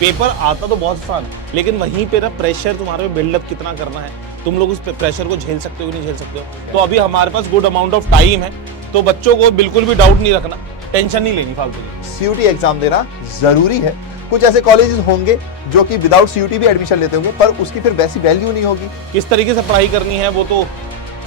Paper आता तो बहुत आसान है, लेकिन वहीं पे ना प्रेशर तुम्हारे बिल्डअप कितना करना है, तुम लोग उस प्रेशर को झेल सकते हो कि नहीं झेल सकते हो। तो अभी हमारे पास गुड अमाउंट ऑफ टाइम है, तो बच्चों को बिल्कुल भी डाउट नहीं रखना, टेंशन नहीं लेनी फालतू की। सीयूटी एग्जाम देना जरूरी है। कुछ ऐसे कॉलेजेस होंगे जो कि विदाउट सीयूटी भी एडमिशन लेते होंगे, पर उसकी फिर वैसी वैल्यू नहीं होगी। किस तरीके से पढ़ाई करनी है वो तो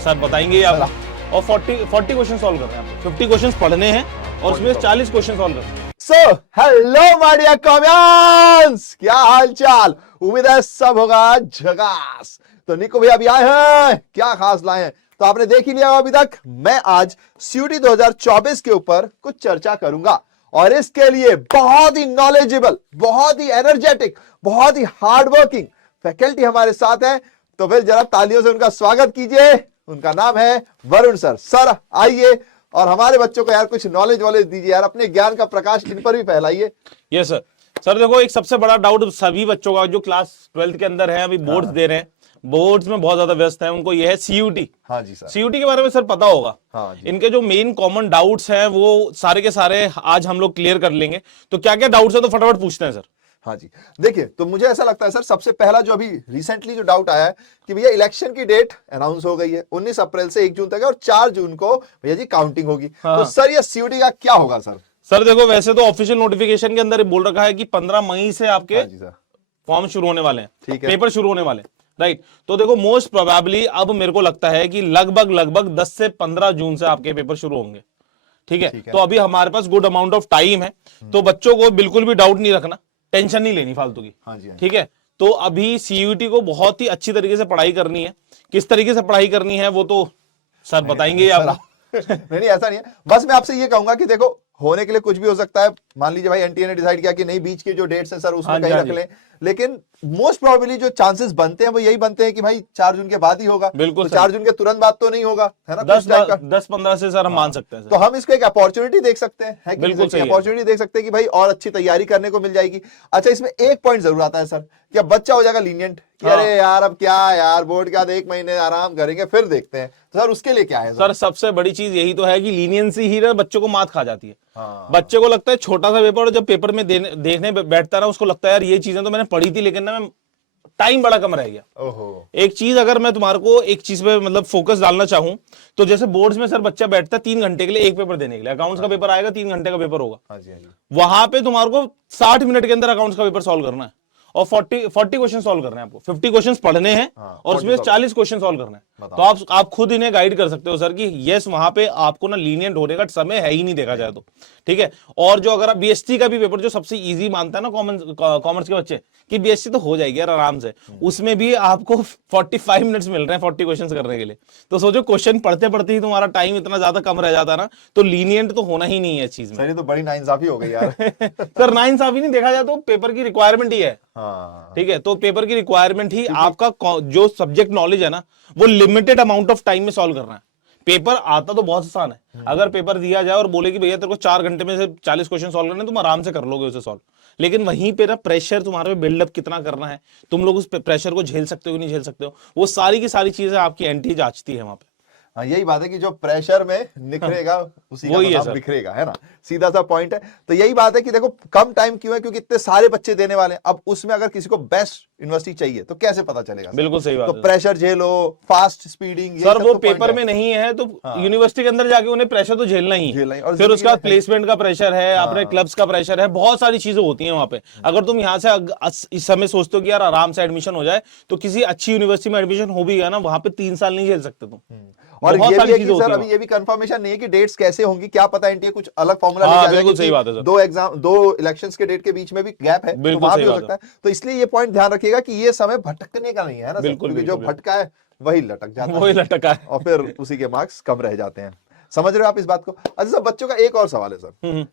सर बताएंगे आपको। और 40 क्वेश्चन सॉल्व करने हैं, 50 क्वेश्चन पढ़ने हैं और उसमें 40 क्वेश्चन सॉल्व करने हैं। सो हेलो माय डियर कॉमियंस, क्या हाल चाल, उम्मीद है सब होगा झकास। तो निको भैया अभी आए हैं, क्या खास लाए हैं तो आपने देख ही लिया अभी तक। मैं आज सीयूटी 2024 के ऊपर कुछ चर्चा करूंगा और इसके लिए बहुत ही नॉलेजेबल, बहुत ही एनर्जेटिक, बहुत ही हार्ड वर्किंग फैकल्टी हमारे साथ है। तो फिर जरा तालियों से उनका स्वागत कीजिए। उनका नाम है वरुण सर। सर आइए और हमारे बच्चों को यार कुछ नॉलेज वॉलेज दीजिए यार, अपने ज्ञान का प्रकाश इन पर भी फैलाइए। Yes sir. सर देखो, एक सबसे बड़ा डाउट सभी बच्चों का जो क्लास 12th के अंदर है, अभी बोर्ड्स दे रहे हैं, बोर्ड्स में बहुत ज्यादा व्यस्त है, उनको यह है सीयूटी। हाँ जी सर। सीयूटी के बारे में सर पता होगा। हाँ जी। इनके जो मेन कॉमन डाउट्स हैं वो सारे के सारे आज हम लोग क्लियर कर लेंगे। तो क्या क्या डाउट्स है तो फटाफट पूछते हैं सर। हाँ जी, देखिए तो मुझे ऐसा लगता है सर, सबसे पहला जो अभी रिसेंटली जो डाउट आया है कि भैया इलेक्शन की डेट अनाउंस हो गई है, 19 अप्रैल से 1 जून तक है और 4 जून को भैया जी काउंटिंग होगी। हाँ। तो सर ये सीयूटी का क्या होगा सर? सर देखो, वैसे तो ऑफिशियल नोटिफिकेशन के अंदर बोल रखा है कि 15 मई से आपके हाँ जी सर, फॉर्म शुरू होने वाले हैं, ठीक है। पेपर शुरू होने वाले हैं, राइट। तो देखो, मोस्ट प्रोबेबली अब मेरे को लगता है कि लगभग 10 से 15 जून से आपके पेपर शुरू होंगे। ठीक है। तो अभी हमारे पास गुड अमाउंट ऑफ टाइम है, तो बच्चों को बिल्कुल भी डाउट नहीं रखना, टेंशन नहीं लेनी फालतू की। हाँ जी, हाँ जी। ठीक है। तो अभी सीयूटी को बहुत ही अच्छी तरीके से पढ़ाई करनी है। किस तरीके से पढ़ाई करनी है वो तो सर बताएंगे आपको। नहीं ऐसा नहीं है, बस मैं आपसे ये कहूंगा कि देखो होने के लिए कुछ भी हो सकता है। मान लीजिए भाई एनटीए ने डिसाइड किया कि नहीं, बीच के जो डेट्स हैं सर उसमें कहीं रख लें, लेकिन मोस्ट प्रोबेबली जो चांसेस बनते हैं वो यही बनते हैं कि भाई 4 जून के बाद ही होगा। बिल्कुल तो 4 जून के तुरंत बाद तो नहीं होगा, है ना? 10-15 से सर हम मान सकते हैं सर। तो हम इसको एक अपॉर्चुनिटी देख सकते हैं, है कि बिल्कुल सही है। अपॉर्चुनिटी देख सकते हैं कि भाई और अच्छी तैयारी करने को मिल जाएगी। अच्छा, इसमें एक पॉइंट जरूर आता है सर, क्या बच्चा हो जाएगा लीनियंट कि अरे यार अब क्या यार, बोर्ड के बाद 1 महीने आराम करेंगे फिर देखते हैं। तो सर उसके लिए क्या है सर? सबसे बड़ी चीज यही तो है कि लीनियंसी ही ना बच्चों को मात खा जाती है। हाँ। बच्चे को लगता है छोटा सा पेपर, और जब पेपर में देखने बैठता है ना, उसको लगता है यार ये चीजें तो मैंने पढ़ी थी, लेकिन ना मैं टाइम बड़ा कम रह गया। ओहो। एक चीज अगर मैं तुम्हारे को एक चीज पे मतलब फोकस डालना चाहूं, तो जैसे बोर्ड्स में सर बच्चा बैठता है 3 घंटे के लिए एक पेपर देने के लिए। अकाउंट्स का पेपर आएगा, 3 घंटे का पेपर होगा। हाँ जी, हाँ जी। वहां पे तुम्हारे को 60 मिनट के अंदर अकाउंट्स का पेपर सॉल्व करना है और 40 क्वेश्चन सॉल्व करने हैं आपको। 50 क्वेश्चन पढ़ने हैं और उसमें 40 क्वेश्चन सॉल्व करना है। तो आप खुद इन्हें गाइड कर सकते हो सर कि यस, वहां पे आपको ना लीनियंट होने का समय है ही नहीं देखा जाए तो। ठीक है। और जो अगर आप बीएसटी का भी पेपर जो सबसे इजी मानता है ना कॉमर्स के बच्चे कि बीएसटी तो हो जाएगी यार आराम से, उसमें भी आपको 45 मिनट्स मिल रहे हैं 40 क्वेश्चन करने के लिए। तो सोचो, क्वेश्चन पढ़ते पढ़ते ही तुम्हारा टाइम इतना ज्यादा कम रह जाता ना, तो लीनियंट तो होना ही नहीं है इस चीज में। सर ये तो बड़ी नाइंसाफी हो गई यार। सर नाइंसाफी नहीं, देखा जाए तो पेपर की रिक्वायरमेंट ही है। हाँ। ठीक है। तो पेपर की रिक्वायरमेंट ही आपका जो सब्जेक्ट नॉलेज है ना, वो लिमिटेड अमाउंट ऑफ टाइम में सॉल्व करना है। पेपर आता तो बहुत आसान है, अगर पेपर दिया जाए और बोले कि भैया तेरे को 4 घंटे में से 40 क्वेश्चन सॉल्व करने, तुम आराम से कर लोगे उसे सॉल्व। लेकिन वहीं पे ना प्रेशर तुम्हारे पे बिल्डअप कितना करना है, तुम लोग उस प्रेशर को झेल सकते हो कि नहीं झेल सकते हो, वो सारी की सारी चीजें आपकी एंटी जांचती है वहां पे। हाँ, यही बात है कि जो प्रेशर में निखरेगा उसी का नाम बिखरेगा, है ना? सीधा सा पॉइंट है। तो यही बात है कि देखो कम टाइम क्यों है, क्योंकि इतने सारे बच्चे देने वाले हैं। अब उसमें अगर किसी को बेस्ट यूनिवर्सिटी चाहिए तो कैसे पता चलेगा? बिल्कुल सही बात तो है। प्रेशर झेलो, फास्ट स्पीडिंग, सर वो पेपर में नहीं है तो यूनिवर्सिटी के अंदर जाके उन्हें प्रेशर तो झेलना ही है। फिर उसके बाद प्लेसमेंट का प्रेशर है, अपने क्लब्स का प्रेशर है, बहुत सारी चीजें होती हैं वहां पे। अगर तुम यहाँ से इस समय सोचते हो कि यार आराम से एडमिशन हो जाए, तो किसी अच्छी यूनिवर्सिटी में एडमिशन हो भी गया ना, वहां पे 3 साल नहीं झेल सकते तुम। और ये भी है कि सर अभी ये भी कंफर्मेशन नहीं है कि डेट्स कैसे होंगी, क्या पता एनटीए कुछ अलग फॉर्मूला लेके आ जाए। बिल्कुल सही बात है सर। 2 इलेक्शंस के डेट के बीच में भी गैप है, तो वहां भी हो सकता है। तो इसलिए ये पॉइंट ध्यान रखिएगा कि ये समय भटकने का नहीं है ना, क्योंकि जो भटका है वही लटक जाता है, वही लटका है और फिर उसी के मार्क्स कम रह जाते हैं। समझ रहे हो आप इस बात को? अच्छा सर, बच्चों का एक और सवाल है सर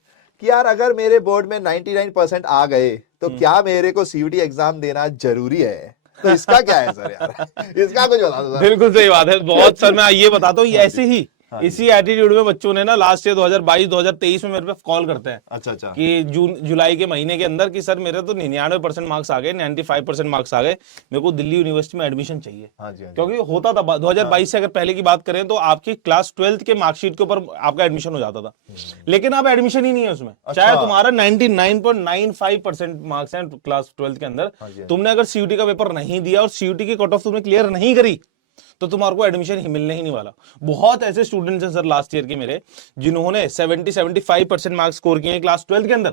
कि यार अगर मेरे बोर्ड में 99% आ गए तो क्या मेरे को सीयूटी एग्जाम देना जरूरी है? तो इसका क्या है सर यार? इसका कुछ बता दो सर। बिल्कुल सही बात है, बहुत सर मैं ये बताता हूँ, ये ऐसे ही इसी एटीट्यूड में बच्चों ने ना लास्ट ईयर 2022-2023 में मेरे पे कॉल करते हैं अच्छा कि जून जुलाई के महीने के अंदर कि सर मेरे तो 99% मार्क्स आ गए, 95% मार्क्स आ गए, मेरे को दिल्ली यूनिवर्सिटी में एडमिशन चाहिए। क्योंकि होता था 2022 से अगर पहले की बात करें तो आपकी क्लास 12th के मार्कशीट के ऊपर आपका एडमिशन हो जाता था, लेकिन अब एडमिशन ही नहीं है उसमें। चाहे तुम्हारा 99.95% मार्क्स हैं क्लास 12th के अंदर, तुमने अगर सीयूटी का पेपर नहीं दिया और सीयूटी की कट ऑफ तुमने क्लियर नहीं करी तो तुम्हारे को एडमिशन ही मिलने ही नहीं वाला। बहुत ऐसे स्टूडेंट्स हैं सर लास्ट ईयर के मेरे जिन्होंने 70-75% मार्क्स स्कोर किए हैं क्लास 12th के अंदर।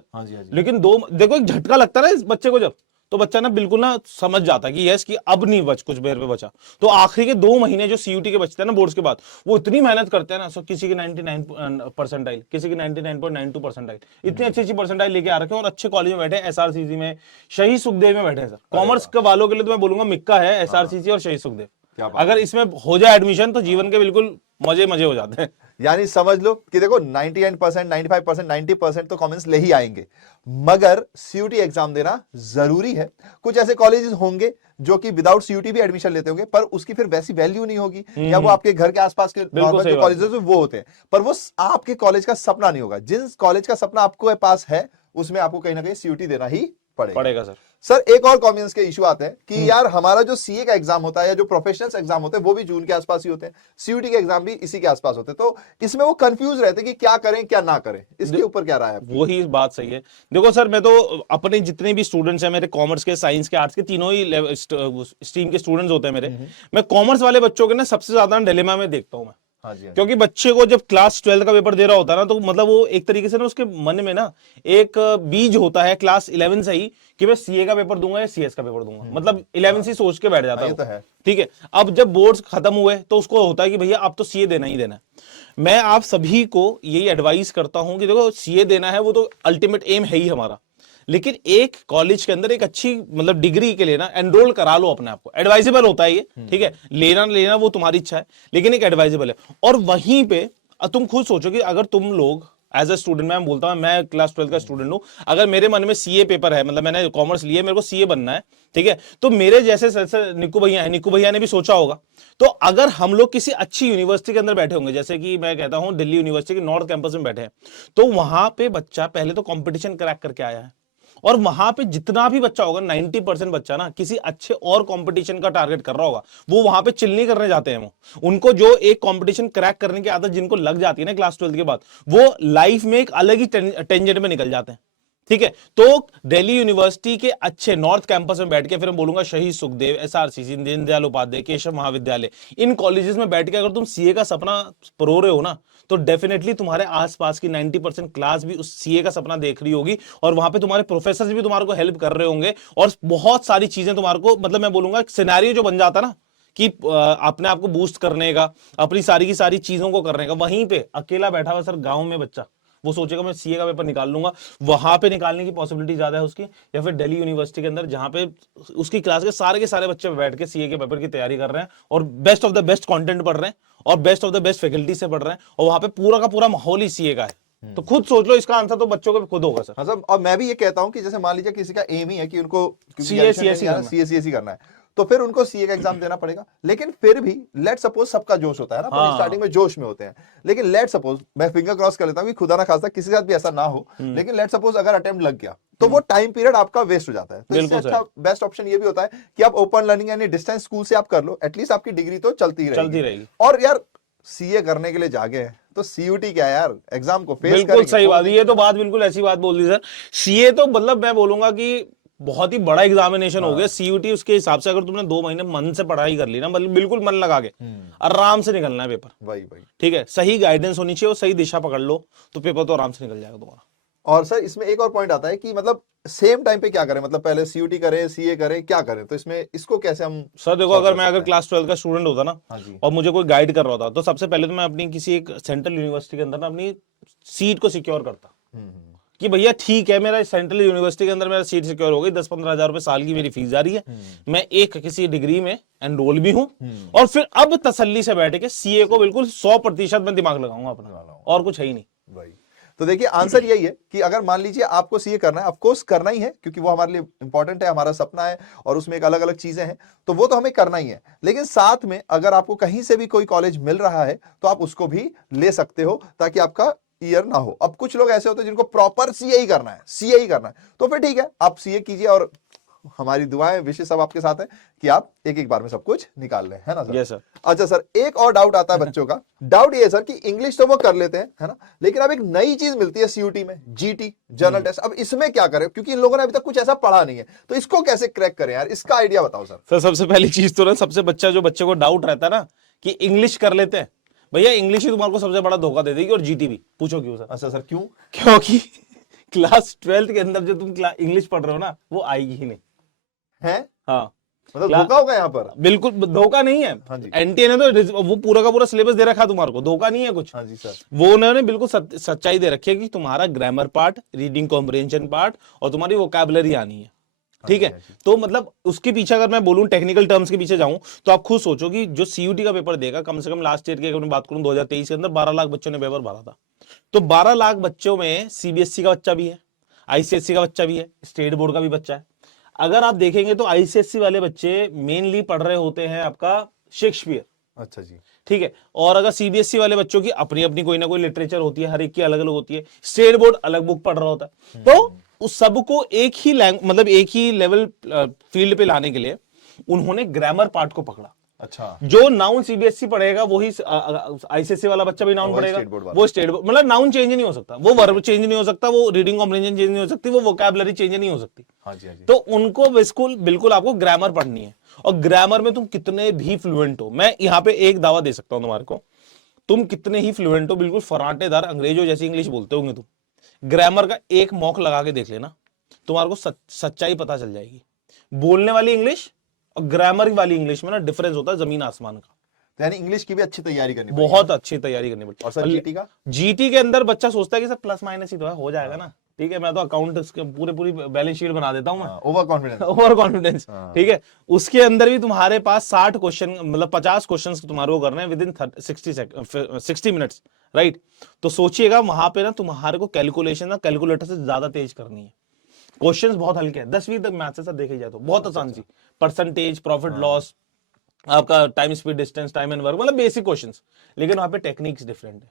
लेकिन देखो एक झटका लगता है ना इस बच्चे को, जब तो बच्चा ना बिल्कुल ना समझ जाता है कि यस कि अब नहीं कुछ मेरे पे बचा। तो आखिरी के 2 महीने जो सीयूटी के बचते हैं ना बोर्ड्स के बाद, वो इतनी मेहनत करते हैं ना। सो किसी की 99 परसेंटाइल, किसी की 99.92 परसेंटाइल, इतनी अच्छी परसेंटाइल लेके आ रखे हैं और अच्छे कॉलेज में बैठे हैं। एसआरसीसी में, शहीद सुखदेव में बैठे हैं सर। कॉमर्स के वालों के लिए तो मैं बोलूंगा मिक्का है, एसआरसीसी और शहीद सुखदेव। अगर इसमें हो जाए एडमिशन तो जीवन के बिल्कुल मजे हो जाते हैं। यानी समझ लो कि देखो 99%, 95%, 90% तो कमेंट्स ले ही आएंगे, मगर सीयूटी एग्जाम देना जरूरी है। कुछ ऐसे कॉलेजेस होंगे जो कि विदाउट सीयूटी भी एडमिशन लेते होंगे, पर उसकी फिर वैसी वैल्यू नहीं होगी, या वो आपके घर के आसपास के नॉर्मल जो कॉलेजेस वो होते हैं, पर वो आपके कॉलेज का सपना नहीं होगा। जिन कॉलेज का सपना आपके पास है उसमें आपको कहीं ना कहीं सीयूटी देना ही पड़ेगा सर। एक और कॉमन्स के इशू आते हैं कि यार हमारा जो सीए का एग्जाम होता है या जो प्रोफेशनल्स एग्जाम होते हैं वो भी जून के आसपास ही होते हैं, सीयूटी के एग्जाम भी इसी के आसपास होते हैं, तो इसमें वो कंफ्यूज रहते हैं कि क्या करें क्या ना करें। इसके ऊपर क्या राय है? वही बात सही है। देखो सर, मैं तो अपने जितने भी स्टूडेंट्स हैं मेरे, कॉमर्स के, साइंस के, आर्ट्स के, तीनों ही स्ट्रीम के स्टूडेंट्स होते हैं मेरे, मैं कॉमर्स वाले बच्चों के ना सबसे ज्यादा डिलेमा में देखता हूं मैं। क्योंकि बच्चे को जब क्लास 12 का पेपर दे रहा होता है ना, तो मतलब वो एक तरीके से ना उसके मन में ना एक बीज होता है क्लास 11 से ही कि मैं सीए का पेपर दूंगा या सीएस का पेपर दूंगा, मतलब 11 से सोच के बैठ जाता है। ठीक है, अब जब बोर्ड्स खत्म हुए तो उसको होता है कि भैया अब तो सीए देना ही देना है। मैं आप सभी को यही एडवाइस करता हूं कि देखो सीए देना है वो तो अल्टीमेट एम है ही हमारा, लेकिन एक कॉलेज के अंदर एक अच्छी मतलब डिग्री के लिए ना एनरोल करा लो अपने आप को। एडवाइजेबल होता है ये, ठीक है, लेना वो तुम्हारी इच्छा है, लेकिन एक एडवाइजेबल है। और वहीं पे तुम खुद सोचो कि अगर तुम लोग एज ए स्टूडेंट, मैं बोलता हूं मैं क्लास 12 का स्टूडेंट हूं, अगर मेरे मन में सीए पेपर है, मतलब मैंने कॉमर्स लिया, मेरे को सीए बनना है, ठीक है, तो मेरे जैसे निक्कू भैया है, निक्कू भैया ने भी सोचा होगा। तो अगर हम लोग किसी अच्छी यूनिवर्सिटी के अंदर बैठे होंगे, जैसे कि मैं कहता हूं दिल्ली यूनिवर्सिटी के नॉर्थ कैंपस में बैठे हैं, तो वहां पे बच्चा पहले तो कॉम्पिटिशन क्रैक करके आया है, और वहां पे जितना भी बच्चा होगा 90% बच्चा ना किसी अच्छे और कंपटीशन का टारगेट कर रहा होगा। वो वहां पे चिल नहीं करने जाते हैं, वो उनको जो एक कंपटीशन क्रैक करने की आदत जिनको लग जाती है ना क्लास 12 के बाद, वो लाइफ में एक अलग ही टेंजेंट में निकल जाते हैं। ठीक है, तो दिल्ली यूनिवर्सिटी के अच्छे नॉर्थ कैंपस में बैठ के, फिर मैं बोलूंगा शहीद सुखदेव, एसआरसीसी, दीनदयाल उपाध्याय, केशव महाविद्यालय, इन कॉलेजेस में बैठ के अगर तुम सीए का सपना परो रहे हो ना, तो डेफिनेटली तुम्हारे आसपास की 90% क्लास भी उस सीए का सपना देख रही होगी, और वहां पे तुम्हारे प्रोफेसर भी तुम्हारे को हेल्प कर रहे होंगे, और बहुत सारी चीजें तुम्हारे को, मतलब मैं बोलूंगा सिनेरियो जो बन जाता ना कि अपने आप को बूस्ट करने का, अपनी सारी की सारी चीजों को करने का, वहीं पे अकेला बैठा हुआ सर गांव में बच्चा वो सोचेगा मैं सीए का पेपर निकाल लूंगा, वहां पे निकालने की पॉसिबिलिटी ज्यादा है उसकी, या फिर दिल्ली यूनिवर्सिटी के अंदर जहां पे उसकी क्लास के सारे बच्चे बैठ के सीए के पेपर की तैयारी कर रहे हैं, और best of the best content पढ़ रहे हैं, और best of the best faculty से पढ़ रहे हैं, और वहां पे पूरा का पूरा माहौल ही सीए का है। तो खुद सोच लो, इसका आंसर तो बच्चों को खुद होगा सर। और मैं भी ये कहता हूं कि जैसे मान लीजिए किसी का एम ही है कि उनको सीए करना है, तो फिर उनको सीए का एग्जाम देना पड़ेगा। लेकिन फिर भी लेट सपोज सबका जोश होता है ना, स्टार्टिंग में जोश में होते हैं, लेकिन लेट सपोज मैं फिंगर क्रॉस कर लेता हूं कि खुदा ना खास्ता किसी के साथ भी ऐसा ना हो, लेकिन लेट सपोज अगर अटेम्प्ट लग गया तो वो टाइम पीरियड आपका वेस्ट हो जाता है। तो इससे अच्छा बेस्ट ऑप्शन ये भी होता है कि आप ओपन लर्निंग यानी डिस्टेंस स्कूल से आप कर लो, एटलीस्ट आपकी डिग्री तो चलती रहेगी। और यार सीए करने के लिए जागे तो सीयूटी क्या यार, एग्जाम को फेस बिल्कुल सही बात, ये तो बात बिल्कुल ऐसी बात बोल दी सर। सीए तो मतलब मैं बोलूंगा कि बहुत ही बड़ा एग्जामिनेशन हो गया। सीयूटी उसके हिसाब से अगर तुमने 2 महीने मन से पढ़ाई कर ली ना, मतलब बिल्कुल मन लगा के आराम से निकलना है पेपर। वही ठीक है, सही गाइडेंस होनी चाहिए और सही दिशा पकड़ लो तो पेपर तो आराम से निकल जाएगा तुम्हारा। और सर इसमें एक और पॉइंट आता है कि मतलब सेम टाइम पे क्या करें, मतलब पहले सीयूटी करें सीए करें, क्या करें, तो इसमें इसको कैसे हम? सर देखो, अगर क्लास 12 का स्टूडेंट होता ना और मुझे कोई गाइड कर रहा होता, तो सबसे पहले तो मैं अपनी किसी एक सेंट्रल यूनिवर्सिटी के अंदर ना अपनी सीट को सिक्योर करता कि भैया ठीक है, मेरा सेंट्रल यूनिवर्सिटी के अंदर मेरा सीट सिक्योर हो गई, 10-15 हजार रुपए साल की मेरी फीस जा रही है, मैं एक किसी डिग्री में एनरोल भी हूं, और फिर अब तसल्ली से बैठ के सीए को बिल्कुल 100% में दिमाग लगाऊंगा अपना, और कुछ है ही नहीं। तो देखिए आंसर यही है कि अगर मान लीजिए आपको सीए करना है, ऑफ कोर्स करना ही है क्योंकि वो हमारे लिए इंपॉर्टेंट है, हमारा सपना है और उसमें एक अलग अलग चीजें हैं, तो वो तो हमें करना ही है। लेकिन साथ में अगर आपको कहीं से भी कोई कॉलेज मिल रहा है तो आप उसको भी ले सकते हो ताकि आपका ईयर ना हो। अब कुछ लोग ऐसे होते हैं जिनको प्रॉपर सीए ही करना है, सीए ही करना है, तो फिर ठीक है आप सीए कीजिए और हमारी दुआएं विशेष सब आपके साथ है कि आप एक एक बार में सब कुछ निकाल लें, है ना सर? Yes sir. अच्छा सर, एक और डाउट आता है बच्चों का। डाउट ये है सर कि इंग्लिश तो वो कर लेते हैं, है ना, लेकिन अब एक नई चीज मिलती है सीयूटी में, जीटी जनरल टेस्ट। अब इसमें क्या करें, क्योंकि इन लोगों ने अभी तक कुछ ऐसा पढ़ा नहीं है, तो इसको कैसे क्रैक करें यार, इसका आइडिया बताओ सर। सर सबसे पहली चीज तो ना, सबसे बच्चे को डाउट रहता है ना कि इंग्लिश कर लेते हैं, भैया इंग्लिश ही तुम्हारे को सबसे बड़ा धोखा दे देगी, और जीटी भी। पूछो क्यों सर? अच्छा सर क्यों? क्योंकि क्लास 12th के अंदर जो तुम इंग्लिश पढ़ रहे हो ना, वो आएगी ही नहीं है। हाँ, मतलब धोखा होगा यहाँ पर? बिल्कुल धोखा नहीं है। हाँ जी। एनटीए ने तो वो पूरा का पूरा सिलेबस दे रखा है तुम्हारे को, धोखा नहीं है कुछ। हाँ जी सर। वो उन्होंने बिल्कुल सच्चाई दे रखी है कि तुम्हारा grammar part, reading comprehension part और तुम्हारी वोकैबुलरी आनी है, ठीक है। तो मतलब उसके पीछे अगर मैं बोलूं, टेक्निकल टर्म्स के पीछे जाऊं, तो आप खुद सोचो कि जो सीयूटी का पेपर देगा, कम से कम लास्ट ईयर की अगर मैं बात करूं 2023 के अंदर 12 लाख बच्चों ने पेपर भरा था। तो 12 लाख बच्चों में सीबीएसई का बच्चा भी है, आईसीएसई का बच्चा भी है, स्टेट बोर्ड का भी बच्चा है। अगर आप देखेंगे तो आईसीएसई वाले बच्चे मेनली पढ़ रहे होते हैं आपका शेक्सपियर। अच्छा जी, ठीक है। और अगर सीबीएसई वाले बच्चों की अपनी अपनी कोई ना कोई लिटरेचर होती है, हर एक की अलग अलग होती है। स्टेट बोर्ड अलग बुक पढ़ रहा होता है। तो उस सबको एक ही मतलब एक ही लेवल फील्ड पे लाने के लिए उन्होंने ग्रामर पार्ट को पकड़ा। अच्छा, जो नाउन सीबीएसई पढ़ेगा वही आईसीएसई वाला बच्चा भी नाउन पढ़ेगा, वो स्टेट बोर्ड, मतलब नाउन चेंज नहीं हो सकता, वो वर्ब चेंज नहीं हो सकता, वो रीडिंग कॉम्प्रिहेंशन चेंज नहीं हो सकती, वो वोकैबुलरी चेंज नहीं हो सकती। हाँ जी, हाँ जी। तो उनको बिल्कुल आपको ग्रामर पढ़नी है, और ग्रामर में तुम कितने भी फ्लुएंट हो, मैं यहाँ पे एक दावा दे सकता हूं तुम्हारे को, तुम कितने ही फ्लुएंट हो, बिल्कुल फराटेदार अंग्रेजों जैसी इंग्लिश बोलते होंगे तुम, ग्रामर का एक मॉक लगा के देख लेना, तुम्हारे को सच्चाई पता चल जाएगी। बोलने वाली इंग्लिश और ग्रामर वाली इंग्लिश में ना डिफरेंस होता है जमीन आसमान का। तो यानी इंग्लिश की भी अच्छी तैयारी करनी, बहुत अच्छी तैयारी करनी पड़ती है। और सर जीटी का? जीटी के अंदर बच्चा सोचता है कि सर प्लस माइनस ही तो है, हो जाएगा ना, ठीक है, मैं तो अकाउंट पूरी बैलेंस शीट बना देता हूं मैं। ओवर कॉन्फिडेंस ठीक है। उसके अंदर भी तुम्हारे पास 60 क्वेश्चन, मतलब 50 क्वेश्चन तुम्हारे को करने हैं विद इन 60 मिनट्स, राइट। तो सोचिएगा वहां पे ना तुम्हारे को कैलकुलेशन ना कैलकुलेटर से ज्यादा तेज करनी है। क्वेश्चंस बहुत हल्के हैं, 10वीं तक मैथ से सब देखे जाए तो बहुत आसान सी, परसेंटेज, प्रॉफिट लॉस, आपका time speed distance, time and work, मतलब बेसिक क्वेश्चंस। लेकिन वहां पे टेक्निक्स डिफरेंट है।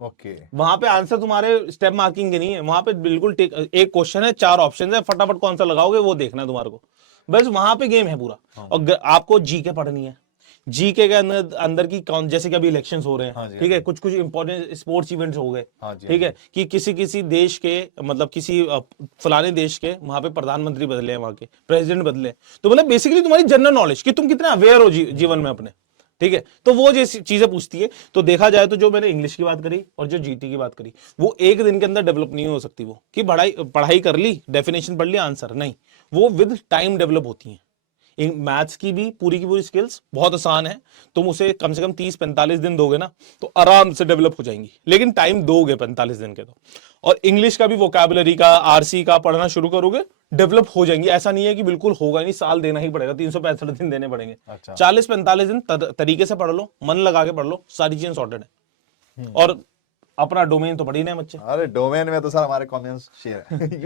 ओके, वहां पे आंसर तुम्हारे स्टेप मार्किंग के नहीं है, वहां पे बिल्कुल एक क्वेश्चन है, 4 ऑप्शन है, फटाफट कौन सा लगाओगे वो देखना है तुम्हारे को, बस वहां पे गेम है पूरा। और आपको जीके पढ़नी है, जीके के अंदर की कौन, जैसे कि अभी इलेक्शंस हो रहे हैं, ठीक है, कुछ इंपॉर्टेंट स्पोर्ट्स इवेंट्स हो गए, ठीक है, कि किसी देश के, मतलब किसी फलाने देश के वहां पे प्रधानमंत्री बदले हैं, वहां के प्रेसिडेंट बदले, तो मतलब बेसिकली तुम्हारी जनरल नॉलेज कि तुम कितना अवेयर हो जीवन में अपने, ठीक है। तो वो जैसी चीजें पूछती है। तो देखा जाए तो जो मैंने इंग्लिश की बात करी और जो जीटी की बात करी, वो एक दिन के अंदर डेवलप नहीं हो सकती, वो कि पढ़ाई कर ली, डेफिनेशन पढ़ लिया, आंसर नहीं, वो विद टाइम डेवलप होती है। मैथ्स की भी पूरी की पूरी स्किल्स बहुत आसान है, तुम उसे कम से कम 30-45 दिन दोगे ना तो आराम से डेवलप हो जाएंगी, लेकिन टाइम दोगे 45 दिन के तो। और इंग्लिश का भी वोकैबुलरी का, आरसी का पढ़ना शुरू करोगे, डेवलप हो जाएंगी। ऐसा नहीं है कि बिल्कुल होगा नहीं, साल देना ही पड़ेगा, 365 दिन देने पड़ेंगे। 40-45 दिन तरीके से पढ़ लो, मन लगा के पढ़ लो, सारी चीजें सॉर्टेड है। और अपना डोमेन तो पढ़ी नहीं बच्चे। अरे डोमेन में तो सर हमारे कॉमेंट्स शेयर है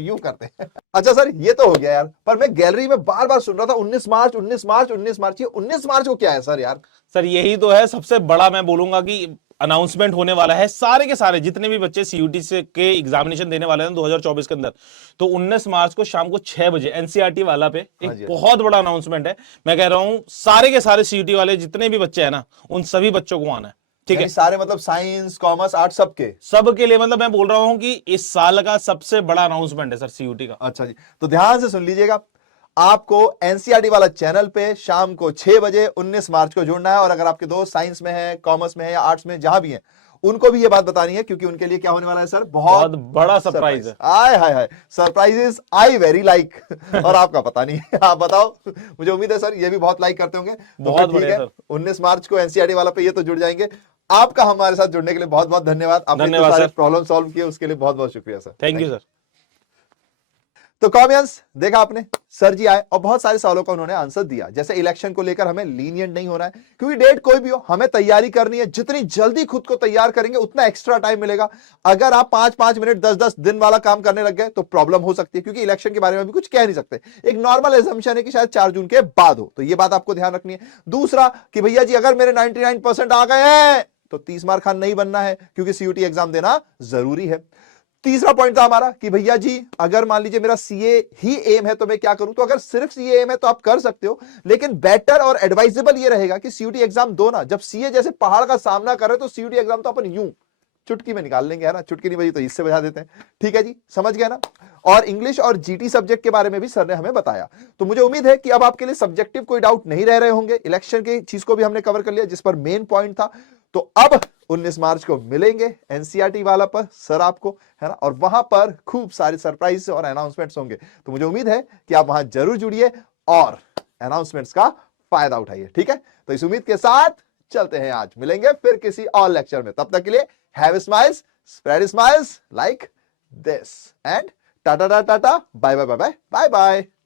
यू करते हैं। अच्छा सर ये तो हो गया यार, पर मैं गैलरी में बार बार सुन रहा था 19 मार्च 19 मार्च 19 मार्च, ये 19 मार्च को क्या है सर यार? सर यही तो है सबसे बड़ा, मैं बोलूंगा कि अनाउंसमेंट होने वाला है, सारे के सारे जितने भी बच्चे सीयूटी से के एग्जामिनेशन देने वाले हैं 2024 के अंदर, तो 19 मार्च को शाम को 6 बजे एनसीईआरटी वाला पे एक बहुत बड़ा अनाउंसमेंट है। मैं कह रहा हूं सारे के सारे सीयूटी वाले जितने भी बच्चे हैं ना, उन सभी बच्चों को आना है, ठीक है। सारे मतलब साइंस, कॉमर्स, आर्ट सबके लिए, मतलब मैं बोल रहा हूं कि इस साल का सबसे बड़ा अनाउंसमेंट है सर सीयूटी का। अच्छा जी, तो ध्यान से सुन लीजिएगा, आपको एनसीईआरटी वाला चैनल पे शाम को 6 बजे 19 मार्च को जुड़ना है। और अगर आपके दोस्त साइंस में है, कॉमर्स में है या आर्ट्स में, जहां भी है, उनको भी ये बात बतानी है, क्योंकि उनके लिए क्या होने वाला है सर? बहुत बड़ा सरप्राइज है। आय हाय हाय, सरप्राइजेस आई वेरी लाइक। और आपका पता नहीं है, आप बताओ। मुझे उम्मीद है सर ये भी बहुत लाइक करते होंगे। बहुत बढ़िया सर। 19 मार्च को एनसीईआरटी वाला पे ये तो जुड़ जाएंगे। आपका हमारे साथ जुड़ने के लिए बहुत बहुत धन्यवाद। आपने सारे प्रॉब्लम सॉल्व किए, उसके लिए बहुत बहुत शुक्रिया सर। Thank you sir. तो कॉमेंट्स देखा आपने, सर जी आए और बहुत सारे सवालों का उन्होंने आंसर दिया। जैसे इलेक्शन को लेकर हमें लीनियंट नहीं होना है, क्योंकि डेट कोई भी हो हमें तैयारी करनी है। जितनी जल्दी खुद को तैयार करेंगे उतना एक्स्ट्रा टाइम मिलेगा। अगर आप 5-5 मिनट 10-10 दिन वाला काम करने लग गए तो प्रॉब्लम हो सकती है, क्योंकि इलेक्शन के बारे में भी कुछ कह नहीं सकते। एक नॉर्मल एजम्पशन है कि शायद 4 जून के बाद हो, तो ये बात आपको ध्यान रखनी है। दूसरा कि भैया जी अगर मेरे 99% आ गए हैं तो 30 मार्क खान नहीं बनना है, क्योंकि सीयूटी एग्जाम देना जरूरी है। तीसरा पॉइंट था हमारा कि भैया जी अगर मान लीजिए मेरा सीए ही एम है तो मैं क्या करूं। तो अगर सिर्फ सीए एम है तो आप कर सकते हो, लेकिन बेटर और एडवाइजेबल ये रहेगा कि सीयूटी एग्जाम दो ना। जब सीए जैसे पहाड़ का सामना कर रहे तो सीयूटी एग्जाम तो अपन यूं चुटकी में निकाल लेंगे, है ना। चुटकी नहीं बजी तो इससे बजा देते हैं, ठीक है जी, समझ गए ना। और इंग्लिश और जीटी सब्जेक्ट के बारे में भी सर ने हमें बताया। तो मुझे उम्मीद है कि अब आपके लिए सब्जेक्टिव कोई डाउट नहीं रह रहे होंगे। इलेक्शन की चीज को भी हमने कवर कर लिया जिस पर मेन पॉइंट था। तो अब 19 मार्च को मिलेंगे एनसीईआरटी वाला पर सर आपको, है ना, और वहां पर खूब सारे सरप्राइज और अनाउंसमेंट्स होंगे। तो मुझे उम्मीद है कि आप वहां जरूर जुड़िए और अनाउंसमेंट्स का फायदा उठाइए, ठीक है। तो इस उम्मीद के साथ चलते हैं, आज मिलेंगे फिर किसी और लेक्चर में। तब तक के लिए have smiles, spread smiles like this and tata tata tata, bye bye bye bye bye bye.